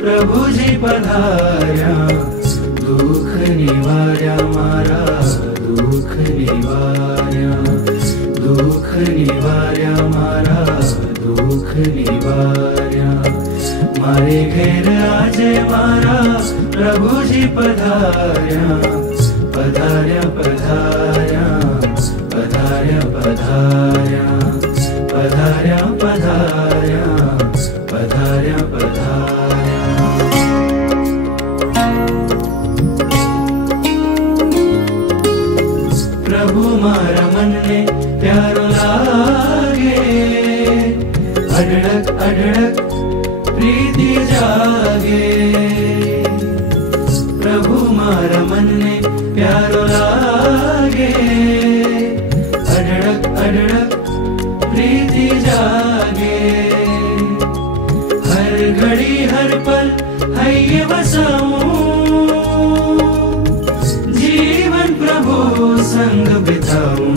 प्रभुजी पधार्या, दुख निवार्या मारा, दुख निवार्या, दुख निवार्या मारा, दुख निवार्या। मारे घेर आजे मारा, प्रभुजी पधार्या, पधार्या पधार्या, पधार्या पधार्या, पधार्या पधार्या, पधार्या पधार्या। प्रभु मारा मन ने प्यारो लागे, अढळक अढळक प्रीति जागे। प्रभु मारा मन ने प्यारो लागे, अढळक अढळक प्रीति जागे। हर घड़ी हर पल हैये बसाऊं, जीवन प्रभु संग बिताऊं।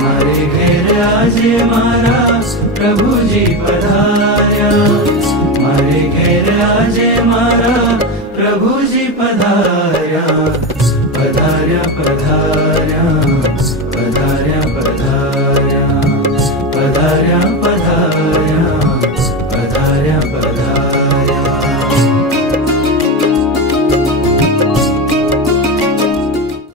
मारे घेर आजे मारा, प्रभुजी पधार्या, मारे घेर आजे मारा, प्रभुजी पधार्या, पधार्या पधार्या, पधार्या पधार्या।